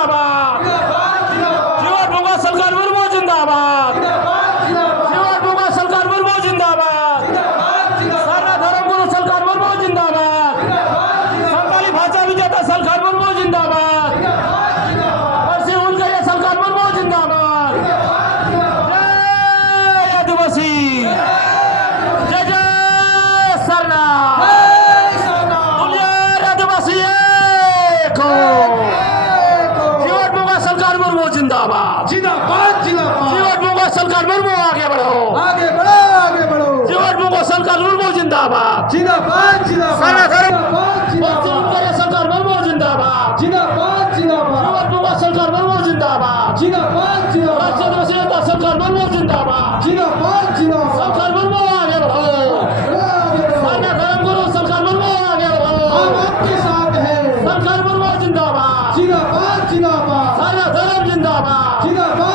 जिंदाबाद जीवन भोगा सरकार मुर्मू जिंदाबाद जीवन भोगा सरकार मुर्मू जिंदाबाद सारा धर्मगुरु सरकार मुर्मू जिंदाबाद संताली भाषा विजेता सरकार मुर्मू जिंदाबाद परसी उनके सरकार मुर्मू जिंदाबाद जय आदिवासी जय जय सरना आदिवासी एक हो जीवन भोगा सरकार मुर्मू जिंदाबाद जिंदाबाद जिंदाबाद जीवन भोगा सरकार मुर्मू आगे बढ़ो आगे बढ़ो आगे बढ़ो जीवन भोगा सरकार मुर्मू जिंदाबाद जिंदाबाद जिंदाबाद सारा धर्म जिंदाबाद परसी उनके सरकार मुर्मू जिंदाबाद जिंदाबाद जिंदाबाद जीवन भोगा सरकार मुर्मू जिंदाबाद जिंदाबाद जिंदाबाद आदिवासी सरकार मुर्मू जिंदाबाद जिंदाबाद जिंदाबाद सरकार मुर्मू आगे बढ़ो सारा धर्म गुरु सरकार मुर्मू आगे बढ़ो हम आपके साथ हैं सरकार मुर्मू जिंदाबाद जिंदाबाद जिंदाबाद सारा धर्म जिंदाबाद जिंदाबाद